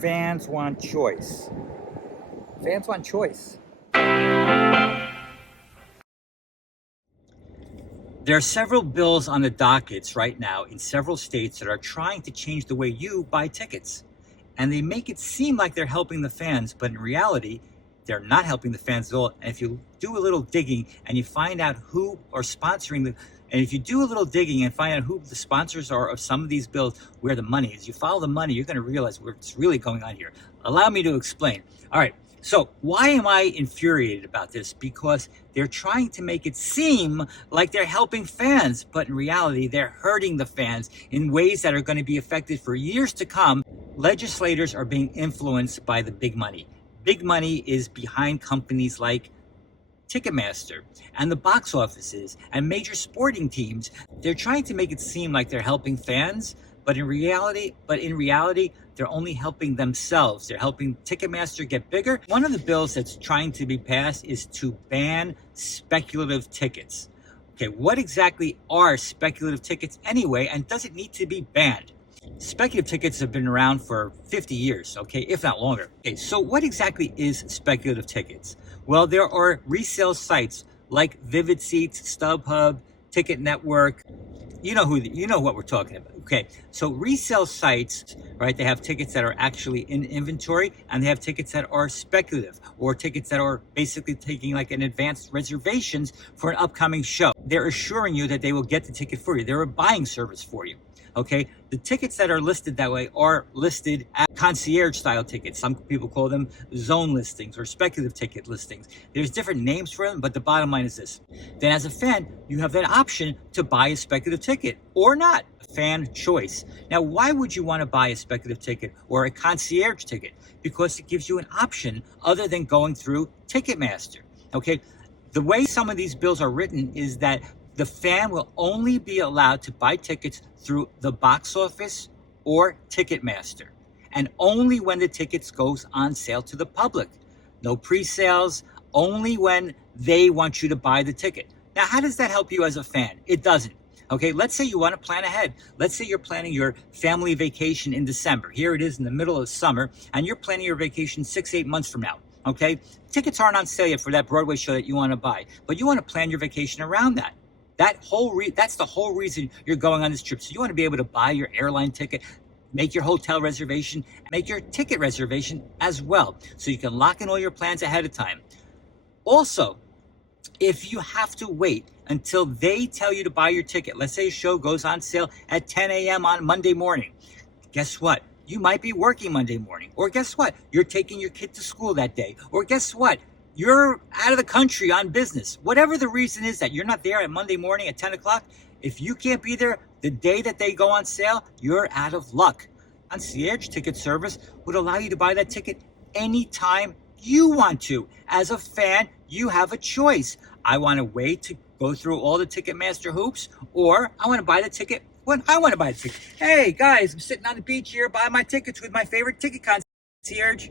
Fans want choice. Fans want choice. There are several bills on the dockets right now in several states that are trying to change the way you buy tickets. And they make it seem like they're helping the fans, but in reality, they're not helping the fans at all. And if you do a little digging and you find out who are sponsoring the, and if you do a little digging and find out who the sponsors are of some of these bills, where the money is, you follow the money, you're going to realize what's really going on here. Allow me to explain. All right. So why am I infuriated about this? Because they're trying to make it seem like they're helping fans, but in reality, they're hurting the fans in ways that are going to be affected for years to come. Legislators are being influenced by the big money. Big money is behind companies like Ticketmaster and the box offices and major sporting teams. They're trying to make it seem like they're helping fans, but in reality, they're only helping themselves. They're helping Ticketmaster get bigger. One of the bills that's trying to be passed is to ban speculative tickets. Okay, what exactly are speculative tickets anyway, and does it need to be banned? Speculative tickets have been around for 50 years, okay, if not longer. Okay, so what exactly is speculative tickets? Well, there are resale sites like Vivid Seats, StubHub, Ticket Network. You know what we're talking about. Okay, so resale sites, right? They have tickets that are actually in inventory, and they have tickets that are speculative, or tickets that are basically taking like an advanced reservations for an upcoming show. They're assuring you that they will get the ticket for you. They're a buying service for you. Okay, the tickets that are listed that way are listed as concierge style tickets. Some people call them zone listings or speculative ticket listings. There's different names for them, but the bottom line is this. Then as a fan, you have that option to buy a speculative ticket or not, a fan choice. Now, why would you want to buy a speculative ticket or a concierge ticket? Because it gives you an option other than going through Ticketmaster. Okay, the way some of these bills are written is that the fan will only be allowed to buy tickets through the box office or Ticketmaster, and only when the tickets goes on sale to the public. No pre-sales, only when they want you to buy the ticket. Now, how does that help you as a fan? It doesn't. Okay, let's say you want to plan ahead. Let's say you're planning your family vacation in December. Here it is in the middle of summer, and you're planning your vacation 6-8 months from now. Okay, tickets aren't on sale yet for that Broadway show that you want to buy, but you want to plan your vacation around that. That's the whole reason you're going on this trip. So you want to be able to buy your airline ticket, make your hotel reservation, make your ticket reservation as well. So you can lock in all your plans ahead of time. Also, if you have to wait until they tell you to buy your ticket, let's say a show goes on sale at 10 a.m. on Monday morning, guess what? You might be working Monday morning. Or guess what? You're taking your kid to school that day. Or guess what? You're out of the country on business. Whatever the reason is that you're not there at Monday morning at 10 o'clock, if you can't be there the day that they go on sale, you're out of luck. Concierge ticket service would allow you to buy that ticket anytime you want to. As a fan, you have a choice. I want to wait to go through all the Ticketmaster hoops, or I want to buy the ticket when I want to buy the ticket. Hey guys, I'm sitting on the beach here buying my tickets with my favorite ticket concierge.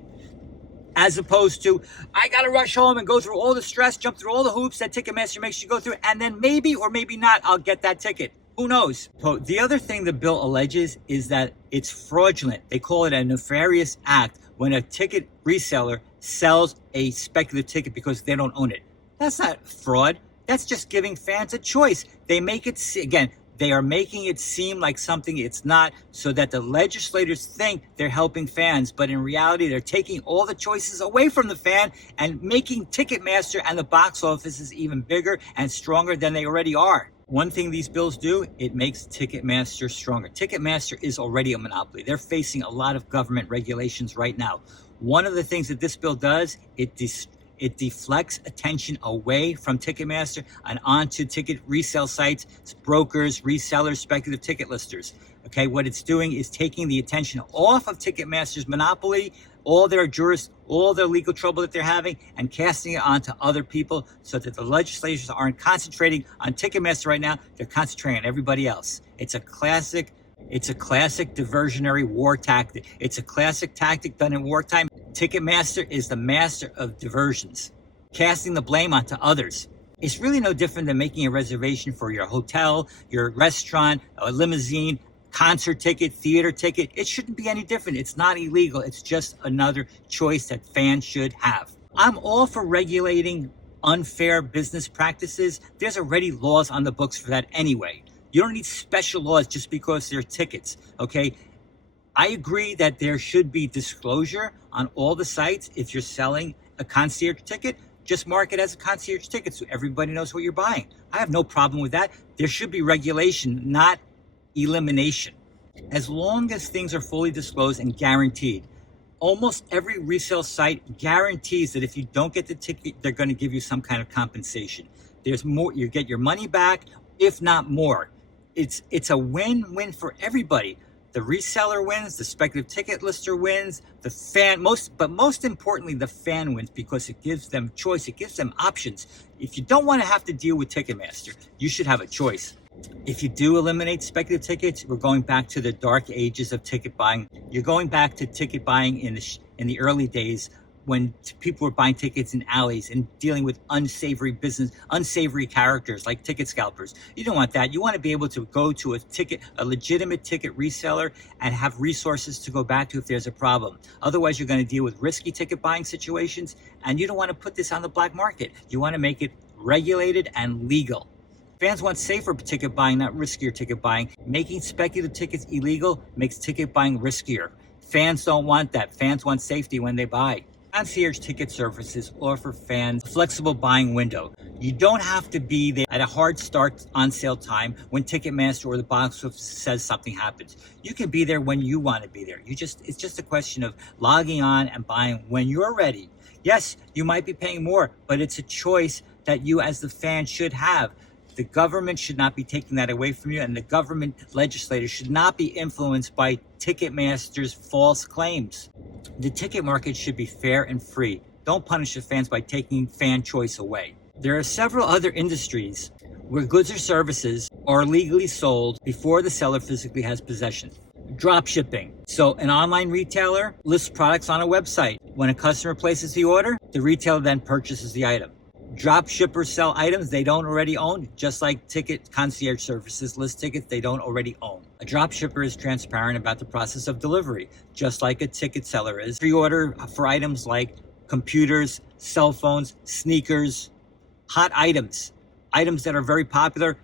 As opposed to, I got to rush home and go through all the stress, jump through all the hoops that Ticketmaster makes you go through, and then maybe or maybe not, I'll get that ticket. Who knows? So the other thing the bill alleges is that it's fraudulent. They call it a nefarious act when a ticket reseller sells a speculative ticket because they don't own it. That's not fraud. That's just giving fans a choice. They make it, again, they are making it seem like something it's not, so that the legislators think they're helping fans, but in reality, they're taking all the choices away from the fan and making Ticketmaster and the box offices even bigger and stronger than they already are. One thing these bills do, it makes Ticketmaster stronger. Ticketmaster is already a monopoly. They're facing a lot of government regulations right now. One of the things that this bill does, it deflects attention away from Ticketmaster and onto ticket resale sites, brokers, resellers, speculative ticket listers. Okay, what it's doing is taking the attention off of Ticketmaster's monopoly, all their legal trouble that they're having, and casting it onto other people, so that the legislators aren't concentrating on Ticketmaster right now. They're concentrating on everybody else. It's a classic diversionary war tactic. It's a classic tactic done in wartime. Ticketmaster is the master of diversions, casting the blame onto others. It's really no different than making a reservation for your hotel, your restaurant, a limousine, concert ticket, theater ticket. It shouldn't be any different. It's not illegal. It's just another choice that fans should have. I'm all for regulating unfair business practices. There's already laws on the books for that anyway. You don't need special laws just because they're tickets, okay? I agree that there should be disclosure on all the sites. If you're selling a concierge ticket, just mark it as a concierge ticket so everybody knows what you're buying. I have no problem with that. There should be regulation, not elimination. As long as things are fully disclosed and guaranteed. Almost every resale site guarantees that if you don't get the ticket, they're going to give you some kind of compensation. There's more, you get your money back, if not more. It's a win-win for everybody. The reseller wins, the speculative ticket lister wins, the fan, but most importantly, the fan wins because it gives them choice, it gives them options. If you don't want to have to deal with Ticketmaster, you should have a choice. If you do eliminate speculative tickets, we're going back to the dark ages of ticket buying. You're going back to ticket buying in the early days when people were buying tickets in alleys and dealing with unsavory characters like ticket scalpers. You don't want that. You want to be able to go to a legitimate ticket reseller and have resources to go back to if there's a problem. Otherwise, you're going to deal with risky ticket buying situations, and you don't want to put this on the black market. You want to make it regulated and legal. Fans want safer ticket buying, not riskier ticket buying. Making speculative tickets illegal makes ticket buying riskier. Fans don't want that. Fans want safety when they buy. Concierge ticket services offer fans a flexible buying window. You don't have to be there at a hard start on sale time when Ticketmaster or the box office says something happens. You can be there when you want to be there. It's just a question of logging on and buying when you're ready. Yes, you might be paying more, but it's a choice that you as the fan should have. The government should not be taking that away from you, and the government legislators should not be influenced by Ticketmaster's false claims. The ticket market should be fair and free. Don't punish the fans by taking fan choice away. There are several other industries where goods or services are legally sold before the seller physically has possession. Drop shipping. So an online retailer lists products on a website. When a customer places the order, the retailer then purchases the item. Drop shippers sell items they don't already own, just like ticket concierge services list tickets they don't already own. A drop shipper is transparent about the process of delivery, just like a ticket seller is. Pre-order for items like computers, cell phones, sneakers, hot items that are very popular,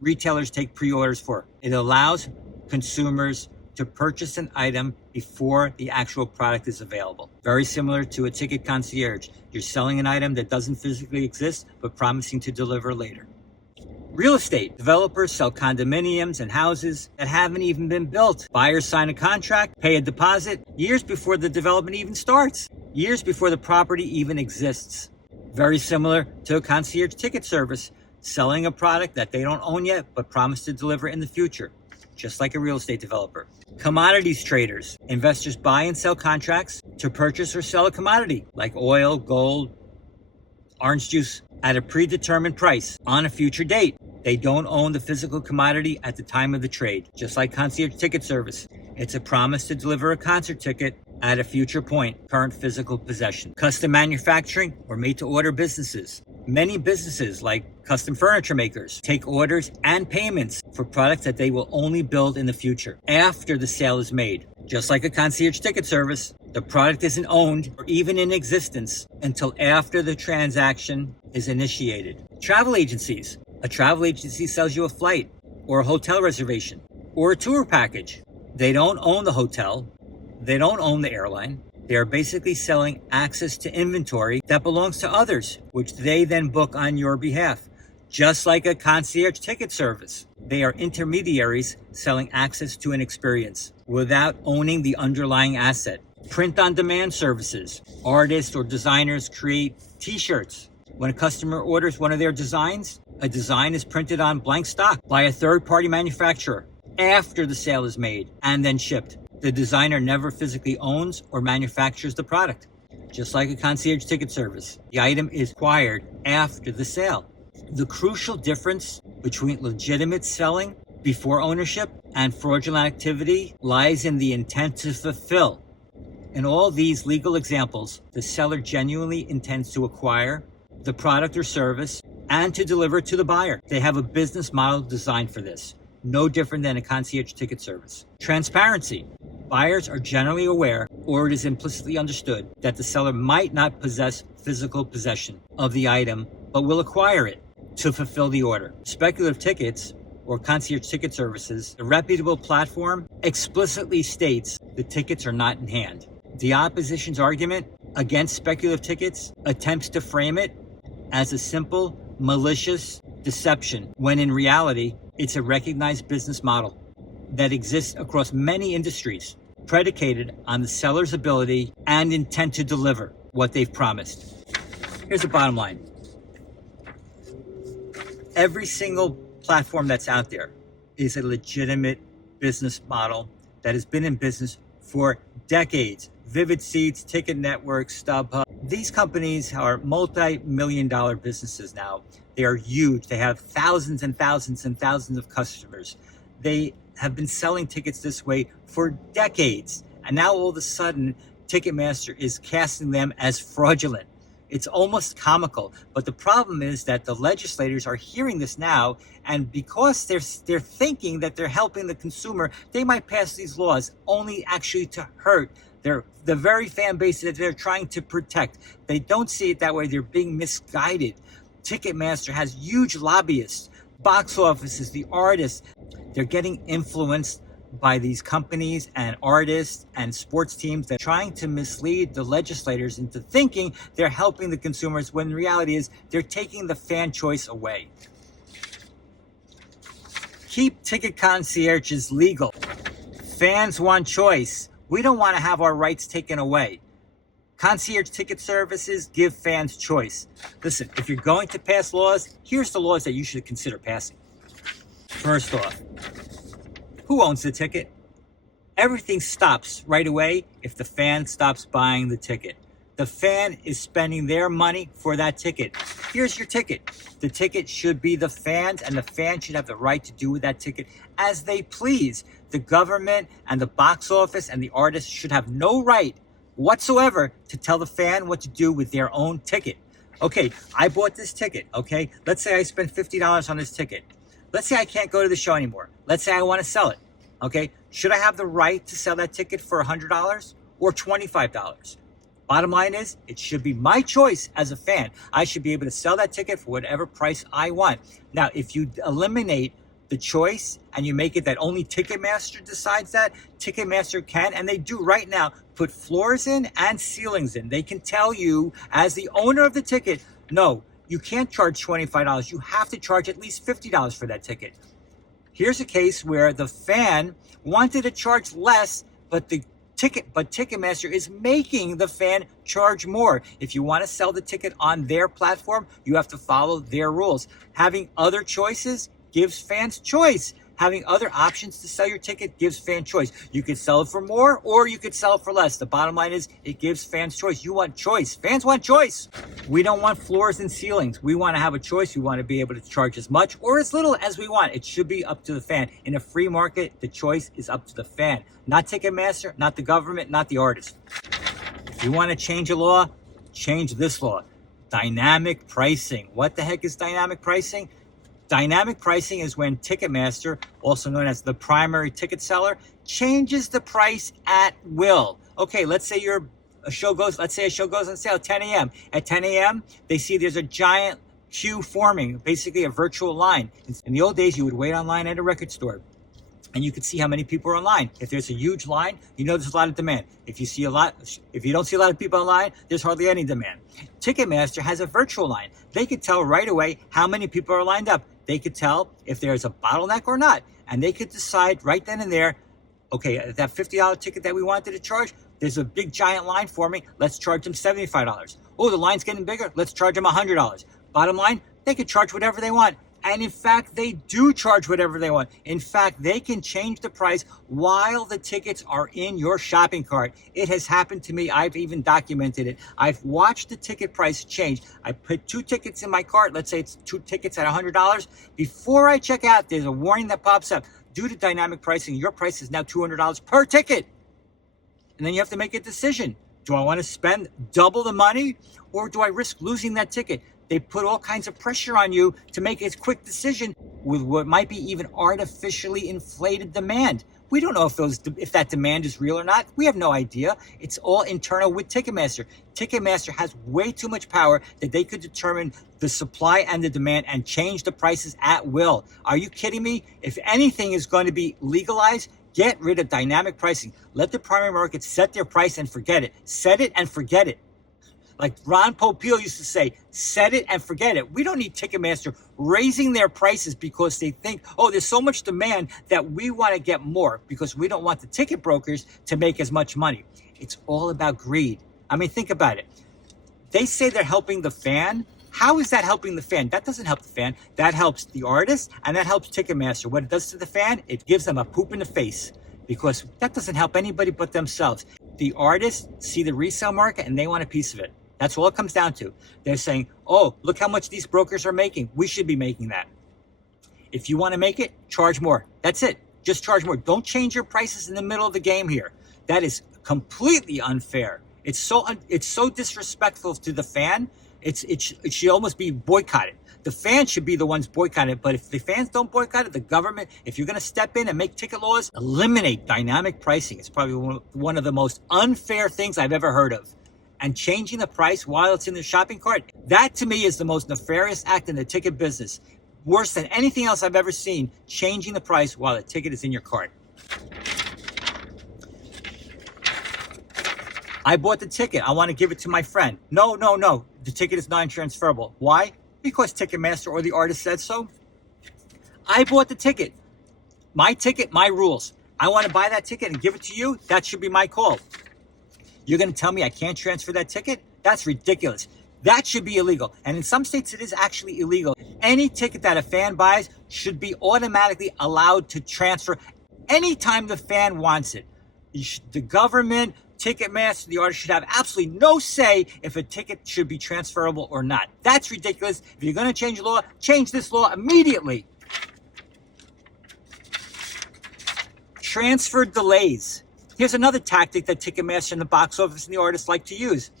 retailers take pre-orders for. It allows consumers to purchase an item before the actual product is available. Very similar to a ticket concierge. You're selling an item that doesn't physically exist, but promising to deliver later. Real estate. Developers sell condominiums and houses that haven't even been built. Buyers sign a contract, pay a deposit years before the development even starts, years before the property even exists. Very similar to a concierge ticket service, selling a product that they don't own yet, but promise to deliver in the future, just like a real estate developer. Commodities traders. Investors buy and sell contracts to purchase or sell a commodity like oil, gold, orange juice at a predetermined price on a future date. They don't own the physical commodity at the time of the trade, just like concierge ticket service. It's a promise to deliver a concert ticket at a future point, current physical possession. Custom manufacturing or made-to-order businesses. Many businesses, like custom furniture makers, take orders and payments for products that they will only build in the future, after the sale is made. Just like a concierge ticket service, the product isn't owned or even in existence until after the transaction is initiated. Travel agencies. A travel agency sells you a flight or a hotel reservation or a tour package. They don't own the hotel. They don't own the airline. They are basically selling access to inventory that belongs to others, which they then book on your behalf. Just like a concierge ticket service, they are intermediaries selling access to an experience without owning the underlying asset. Print-on-demand services. Artists or designers create t-shirts. When a customer orders one of their designs, a design is printed on blank stock by a third-party manufacturer after the sale is made and then shipped. The designer never physically owns or manufactures the product. Just like a concierge ticket service, the item is acquired after the sale. The crucial difference between legitimate selling before ownership and fraudulent activity lies in the intent to fulfill. In all these legal examples, the seller genuinely intends to acquire the product or service and to deliver it to the buyer. They have a business model designed for this. no different than a concierge ticket service. Transparency. Buyers are generally aware, or it is implicitly understood, that the seller might not possess physical possession of the item, but will acquire it to fulfill the order. Speculative tickets, or concierge ticket services, a reputable platform explicitly states the tickets are not in hand. The opposition's argument against speculative tickets attempts to frame it as a simple, malicious deception, when in reality, it's a recognized business model that exists across many industries, predicated on the seller's ability and intent to deliver what they've promised. Here's the bottom line. Every single platform that's out there is a legitimate business model that has been in business for decades. Vivid Seats, Ticket Network, StubHub. These companies are multi-million-dollar businesses now. They are huge. They have thousands and thousands and thousands of customers. They have been selling tickets this way for decades. And now all of a sudden, Ticketmaster is casting them as fraudulent. It's almost comical. But the problem is that the legislators are hearing this now, and because they're thinking that they're helping the consumer, they might pass these laws only actually to hurt the very fan base that they're trying to protect. They don't see it that way. They're being misguided. Ticketmaster has huge lobbyists, box offices, the artists. They're getting influenced by these companies and artists and sports teams that are trying to mislead the legislators into thinking they're helping the consumers, when the reality is they're taking the fan choice away. Keep ticket concierges legal. Fans want choice. We don't want to have our rights taken away. Concierge ticket services give fans choice. Listen, if you're going to pass laws, here's the laws that you should consider passing. First off, who owns the ticket? Everything stops right away if the fan stops buying the ticket. The fan is spending their money for that ticket. Here's your ticket. The ticket should be the fans, and the fan should have the right to do with that ticket as they please. The government and the box office and the artists should have no right whatsoever to tell the fan what to do with their own ticket. Okay, I bought this ticket, okay? Let's say I spent $50 on this ticket. Let's say I can't go to the show anymore. Let's say I want to sell it, okay? Should I have the right to sell that ticket for $100 or $25? Bottom line is, it should be my choice as a fan. I should be able to sell that ticket for whatever price I want. Now, if you eliminate the choice and you make it that only Ticketmaster decides that, Ticketmaster can, and they do right now, put floors in and ceilings in. They can tell you, as the owner of the ticket, no, you can't charge $25. You have to charge at least $50 for that ticket. Here's a case where the fan wanted to charge less, but Ticketmaster is making the fan charge more. If you want to sell the ticket on their platform, you have to follow their rules. Having other choices gives fans choice. Having other options to sell your ticket gives fan choice. You could sell it for more or you could sell it for less. The bottom line is it gives fans choice. You want choice. Fans want choice. We don't want floors and ceilings. We want to have a choice. We want to be able to charge as much or as little as we want. It should be up to the fan. In a free market, the choice is up to the fan. Not Ticketmaster, not the government, not the artist. If you want to change a law, change this law. Dynamic pricing. What the heck is dynamic pricing? Dynamic pricing is when Ticketmaster, also known as the primary ticket seller, changes the price at will. Okay, let's say a show goes on sale at 10 a.m. At 10 a.m., they see there's a giant queue forming, basically a virtual line. In the old days, you would wait online at a record store, and you could see how many people are online. If there's a huge line, you know there's a lot of demand. If you don't see a lot of people online, there's hardly any demand. Ticketmaster has a virtual line. They could tell right away how many people are lined up. They could tell if there's a bottleneck or not. And they could decide right then and there, okay, that $50 ticket that we wanted to charge, there's a big giant line forming. Let's charge them $75. Oh, the line's getting bigger. Let's charge them $100. Bottom line, they could charge whatever they want. And in fact, they do charge whatever they want. In fact, they can change the price while the tickets are in your shopping cart. It has happened to me. I've even documented it. I've watched the ticket price change. I put 2 tickets in my cart. Let's say it's 2 tickets at $100. Before I check out, there's a warning that pops up. Due to dynamic pricing, your price is now $200 per ticket. And then you have to make a decision. Do I want to spend double the money or do I risk losing that ticket? They put all kinds of pressure on you to make a quick decision. with what might be even artificially inflated demand. We don't know if that demand is real or not. We have no idea. It's all internal with Ticketmaster. Ticketmaster has way too much power that they could determine the supply and the demand and change the prices at will. Are you kidding me? If anything is going to be legalized, get rid of dynamic pricing. Let the primary market set their price and forget it. Set it and forget it. Like Ron Popeil used to say, set it and forget it. We don't need Ticketmaster raising their prices because they think, oh, there's so much demand that we want to get more because we don't want the ticket brokers to make as much money. It's all about greed. I mean, think about it. They say they're helping the fan. How is that helping the fan? That doesn't help the fan. That helps the artist and that helps Ticketmaster. What it does to the fan, it gives them a poop in the face because that doesn't help anybody but themselves. The artists see the resale market and they want a piece of it. That's all it comes down to. They're saying, oh, look how much these brokers are making. We should be making that. If you want to make it, charge more. That's it. Just charge more. Don't change your prices in the middle of the game here. That is completely unfair. It's so disrespectful to the fan. It should almost be boycotted. The fans should be the ones boycotted. But if the fans don't boycott it, the government, if you're going to step in and make ticket laws, eliminate dynamic pricing. It's probably one of the most unfair things I've ever heard of. And changing the price while it's in the shopping cart, that to me is the most nefarious act in the ticket business. Worse than anything else I've ever seen, changing the price while the ticket is in your cart. I bought the ticket. I want to give it to my friend. No. The ticket is non-transferable. Why? Because Ticketmaster or the artist said so. I bought the ticket. My ticket, my rules. I want to buy that ticket and give it to you. That should be my call. You're going to tell me I can't transfer that ticket? That's ridiculous. That should be illegal. And in some states, it is actually illegal. Any ticket that a fan buys should be automatically allowed to transfer anytime the fan wants it. The government, Ticketmaster, the artist should have absolutely no say if a ticket should be transferable or not. That's ridiculous. If you're going to change the law, change this law immediately. Transfer delays. Here's another tactic that Ticketmaster and the box office and the artists like to use.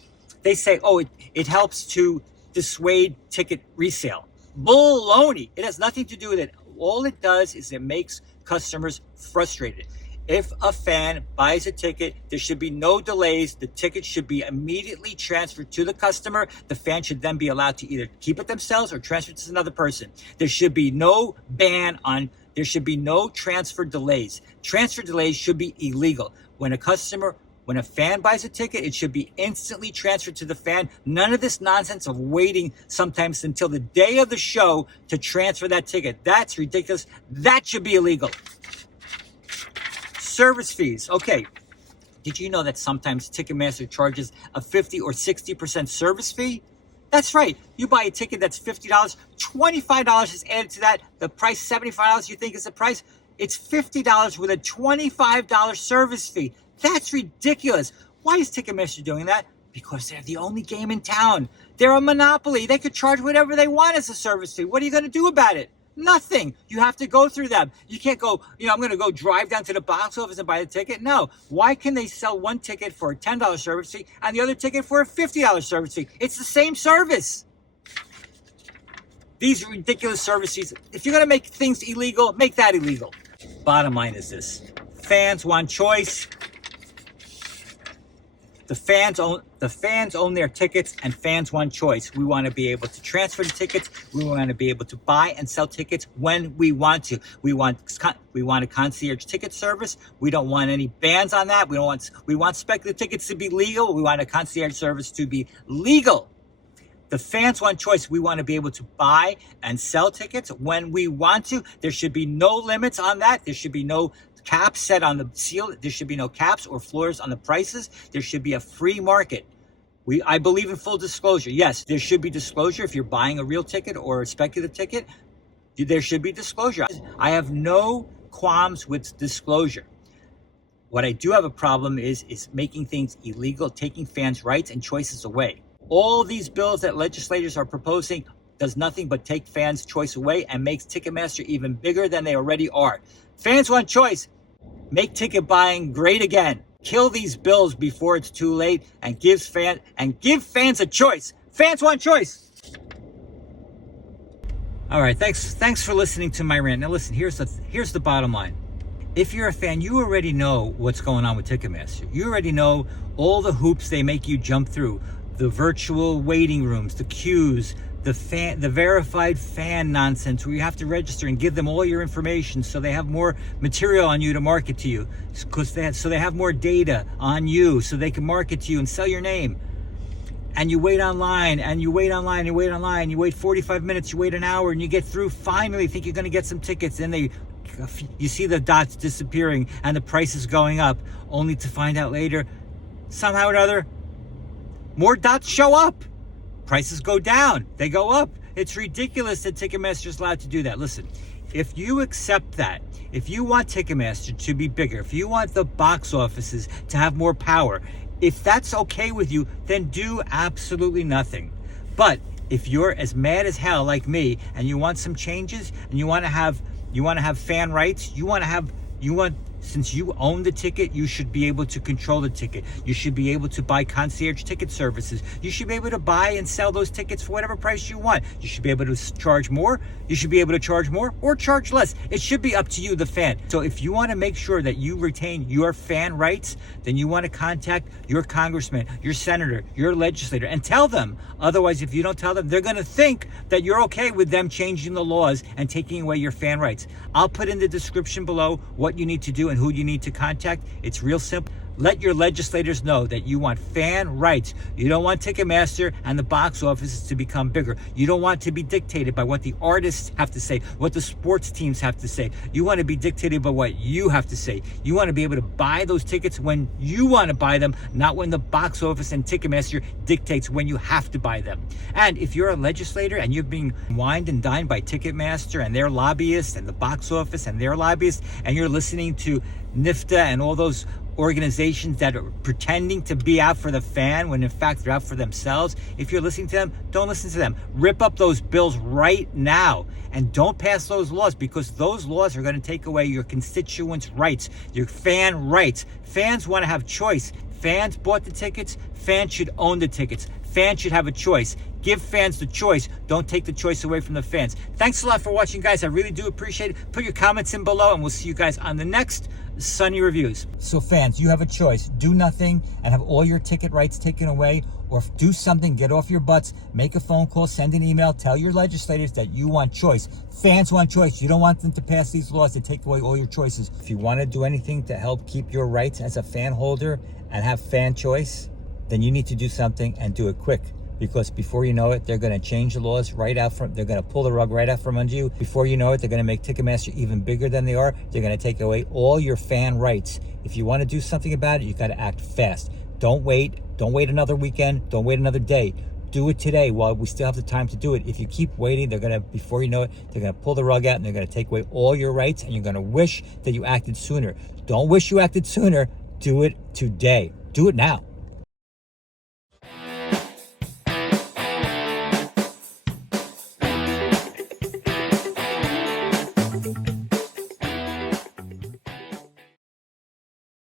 They say, oh, it helps to dissuade ticket resale. Baloney. It has nothing to do with it. All it does is it makes customers frustrated. If a fan buys a ticket, there should be no delays. The ticket should be immediately transferred to the customer. The fan should then be allowed to either keep it themselves or transfer it to another person. There should be no there should be no transfer delays. Transfer delays should be illegal. When a fan buys a ticket, it should be instantly transferred to the fan. None of this nonsense of waiting sometimes until the day of the show to transfer that ticket. That's ridiculous. That should be illegal. Service fees. Okay. Did you know that sometimes Ticketmaster charges a 50 or 60% service fee? That's right. You buy a ticket that's $50, $25 is added to that. The price, $75 you think is the price. It's $50 with a $25 service fee. That's ridiculous. Why is Ticketmaster doing that? Because they're the only game in town. They're a monopoly. They could charge whatever they want as a service fee. What are you going to do about it? Nothing. You have to go through them. You can't go, I'm going to go drive down to the box office and buy the ticket. No. Why can they sell one ticket for a $10 service fee and the other ticket for a $50 service fee? It's the same service. These ridiculous service fees. If you're going to make things illegal, make that illegal. Bottom line is this. Fans want choice. The fans own their tickets, and fans want choice. We want to be able to transfer the tickets. We want to be able to buy and sell tickets when we want to. We want a concierge ticket service. We don't want any bans on that. We want speculative tickets to be legal. We want a concierge service to be legal. The fans want choice. We want to be able to buy and sell tickets when we want to. There should be no limits on that. There should be no caps set on the seal. There should be no caps or floors on the prices. There should be a free market. I believe in full disclosure. Yes, there should be disclosure if you're buying a real ticket or a speculative ticket. There should be disclosure. I have no qualms with disclosure. What I do have a problem is making things illegal, taking fans' rights and choices away. All these bills that legislators are proposing does nothing but take fans' choice away and makes Ticketmaster even bigger than they already are. Fans want choice. Make ticket buying great again. Kill these bills before it's too late and give fans a choice. Fans want choice. All right, thanks for listening to my rant. Now listen, here's the bottom line. If you're a fan, you already know what's going on with Ticketmaster. You already know all the hoops they make you jump through, the virtual waiting rooms, the queues, the verified fan nonsense where you have to register and give them all your information so they have more material on you to market to you, so they have more data on you so they can market to you and sell your name. And you wait online, and you wait online, you wait online, you wait 45 minutes, you wait an hour, and you get through, finally think you're going to get some tickets, then you see the dots disappearing and the price is going up, only to find out later, somehow or another, more dots show up. Prices go down, they go up. It's ridiculous that Ticketmaster is allowed to do that. Listen, if you accept that, if you want Ticketmaster to be bigger, if you want the box offices to have more power, if that's okay with you, then do absolutely nothing. But if you're as mad as hell like me and you want some changes and you want to have fan rights, since you own the ticket, you should be able to control the ticket. You should be able to buy concierge ticket services. You should be able to buy and sell those tickets for whatever price you want. You should be able to charge more. You should be able to charge more or charge less. It should be up to you, the fan. So if you want to make sure that you retain your fan rights, then you want to contact your congressman, your senator, your legislator, and tell them. Otherwise, if you don't tell them, they're going to think that you're okay with them changing the laws and taking away your fan rights. I'll put in the description below what you need to do and who you need to contact. It's real simple. Let your legislators know that you want fan rights. You don't want Ticketmaster and the box offices to become bigger. You don't want to be dictated by what the artists have to say, what the sports teams have to say. You want to be dictated by what you have to say. You want to be able to buy those tickets when you want to buy them, not when the box office and Ticketmaster dictates when you have to buy them. And if you're a legislator and you're being wined and dined by Ticketmaster and their lobbyists and the box office and their lobbyists, and you're listening to NIFTA and all those organizations that are pretending to be out for the fan when in fact they're out for themselves, if you're listening to them, don't listen to them. Rip up those bills right now and don't pass those laws, because those laws are going to take away your constituents' rights, your fan rights. Fans want to have choice. Fans bought the tickets. Fans should own the tickets. Fans should have a choice. Give fans the choice. Don't take the choice away from the fans. Thanks a lot for watching, guys. I really do appreciate it. Put your comments in below, and we'll see you guys on the next Sunny Reviews. So fans, you have a choice. Do nothing and have all your ticket rights taken away, or do something, get off your butts, make a phone call, send an email, tell your legislators that you want choice. Fans want choice. You don't want them to pass these laws that take away all your choices. If you want to do anything to help keep your rights as a fan holder and have fan choice, then you need to do something and do it quick. Because before you know it, they're going to change the laws they're going to pull the rug right out from under you. Before you know it, they're going to make Ticketmaster even bigger than they are. They're going to take away all your fan rights. If you want to do something about it, you got to act fast. Don't wait. Don't wait another weekend. Don't wait another day. Do it today while we still have the time to do it. If you keep waiting, before you know it, they're going to pull the rug out and they're going to take away all your rights, and you're going to wish that you acted sooner. Don't wish you acted sooner. Do it today. Do it now.